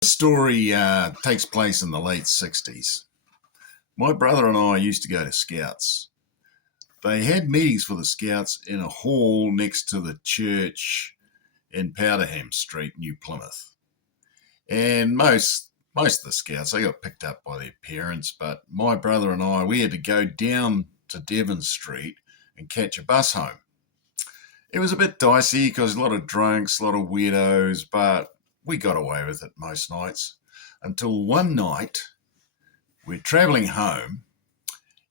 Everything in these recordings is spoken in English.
This story takes place in the late 60s. My brother and I used to go to Scouts. They had meetings for the Scouts in a hall next to the church in Powderham Street, New Plymouth. And most of the Scouts, they got picked up by their parents, but my brother and I, we had to go down to Devon Street and catch a bus home. It was a bit dicey because a lot of drunks, a lot of weirdos, but we got away with it most nights. Until one night, we're travelling home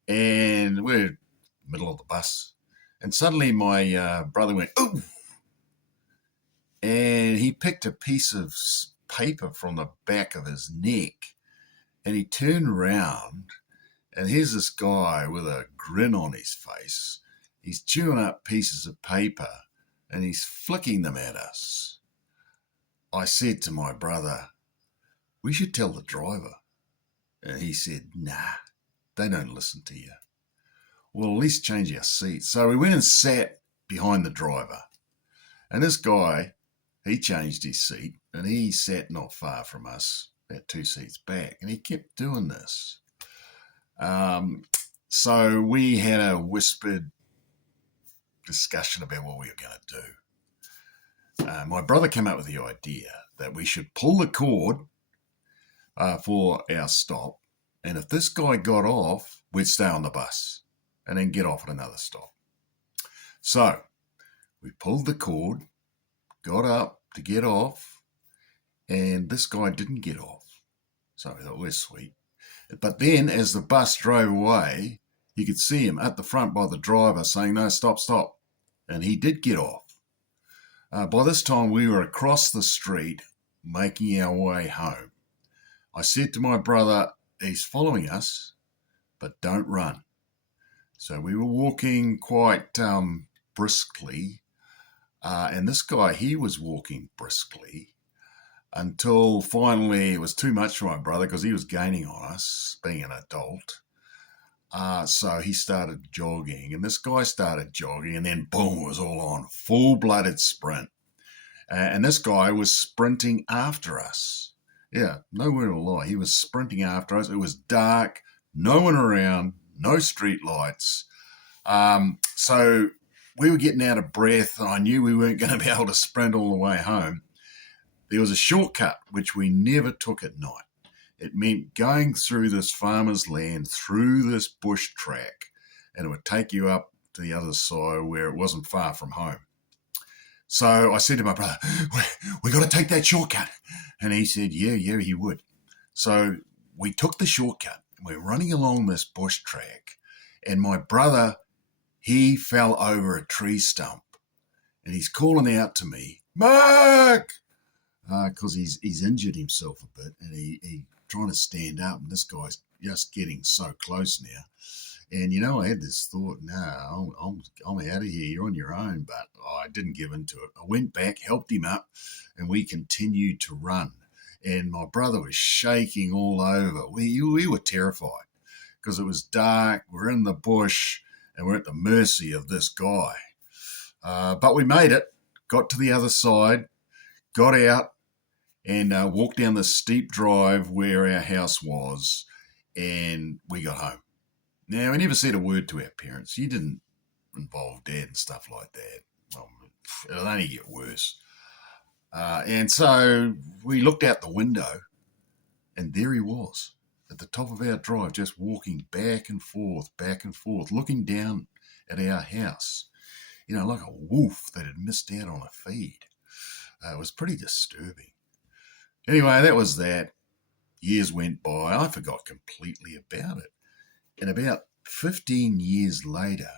and we're in the middle of the bus. And suddenly my brother went, "Ooh!" And he picked a piece of paper from the back of his neck and he turned around and here's this guy with a grin on his face. He's chewing up pieces of paper and he's flicking them at us. I said to my brother, "We should tell the driver." And he said, "Nah, they don't listen to you." Well, at least change our seats. So we went and sat behind the driver. And this guy, he changed his seat and he sat not far from us, about 2 seats back. And he kept doing this. So we had a whispered discussion about what we were going to do. My brother came up with the idea that we should pull the cord for our stop. And if this guy got off, we'd stay on the bus and then get off at another stop. So we pulled the cord, got up to get off, and this guy didn't get off. So we thought, we're sweet. But then as the bus drove away, you could see him at the front by the driver saying, "No, stop, stop." And he did get off. By this time, we were across the street making our way home. I said to my brother, "He's following us, but don't run." So we were walking quite briskly, and this guy, he was walking briskly until finally it was too much for my brother because he was gaining on us, being an adult. So he started jogging, and this guy started jogging, and then boom, it was all on, full-blooded sprint. And this guy was sprinting after us. Yeah, no word of a lie. He was sprinting after us. It was dark, no one around, no street lights. So we were getting out of breath. I knew we weren't going to be able to sprint all the way home. There was a shortcut, which we never took at night. It meant going through this farmer's land, through this bush track, and it would take you up to the other side where it wasn't far from home. So I said to my brother, "We got to take that shortcut." And he said, yeah, he would. So we took the shortcut. We're running along this bush track, and my brother, he fell over a tree stump, and he's calling out to me, "Mark!" Because he's injured himself a bit, and he trying to stand up, and this guy's just getting so close now. And, I had this thought, no, I'm out of here. You're on your own. But I didn't give in to it. I went back, helped him up, and we continued to run. And my brother was shaking all over. We were terrified because it was dark. We're in the bush, and we're at the mercy of this guy. But we made it, got to the other side, got out, and walked down the steep drive where our house was, and we got home. Now, we never said a word to our parents. You didn't involve Dad and stuff like that. Well, it'll only get worse. And so we looked out the window, and there he was at the top of our drive, just walking back and forth, looking down at our house, like a wolf that had missed out on a feed. It was pretty disturbing. Anyway, that was that. Years went by. I forgot completely about it. And about 15 years later,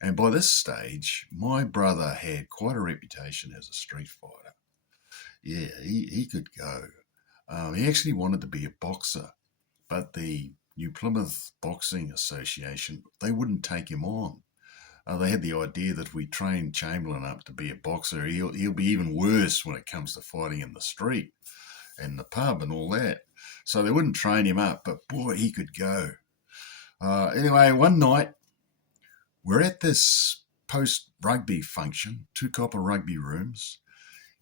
and by this stage, my brother had quite a reputation as a street fighter. Yeah, he could go. He actually wanted to be a boxer, but the New Plymouth Boxing Association, they wouldn't take him on. They had the idea that if we trained Chamberlain up to be a boxer, he'll be even worse when it comes to fighting in the street and the pub and all that. So they wouldn't train him up, but boy, he could go. Anyway, one night, we're at this post-rugby function, 2 copper rugby rooms,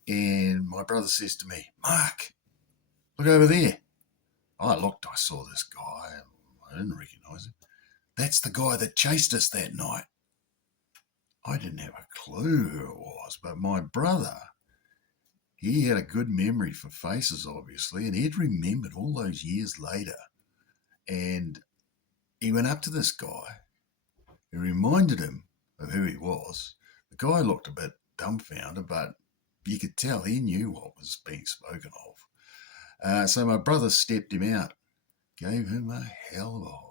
and my brother says to me, "Mark, Look over there. I looked, I saw this guy. I didn't recognise him. That's the guy that chased us that night. I didn't have a clue who it was, but my brother, he had a good memory for faces, obviously, and he'd remembered all those years later. And he went up to this guy. He reminded him of who he was. The guy looked a bit dumbfounded, but you could tell he knew what was being spoken of. So my brother stepped him out, gave him a hell of a hiding.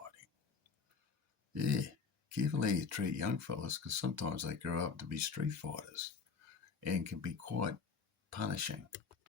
Yeah, careful how you treat young fellas, because sometimes they grow up to be street fighters and can be quite punishing.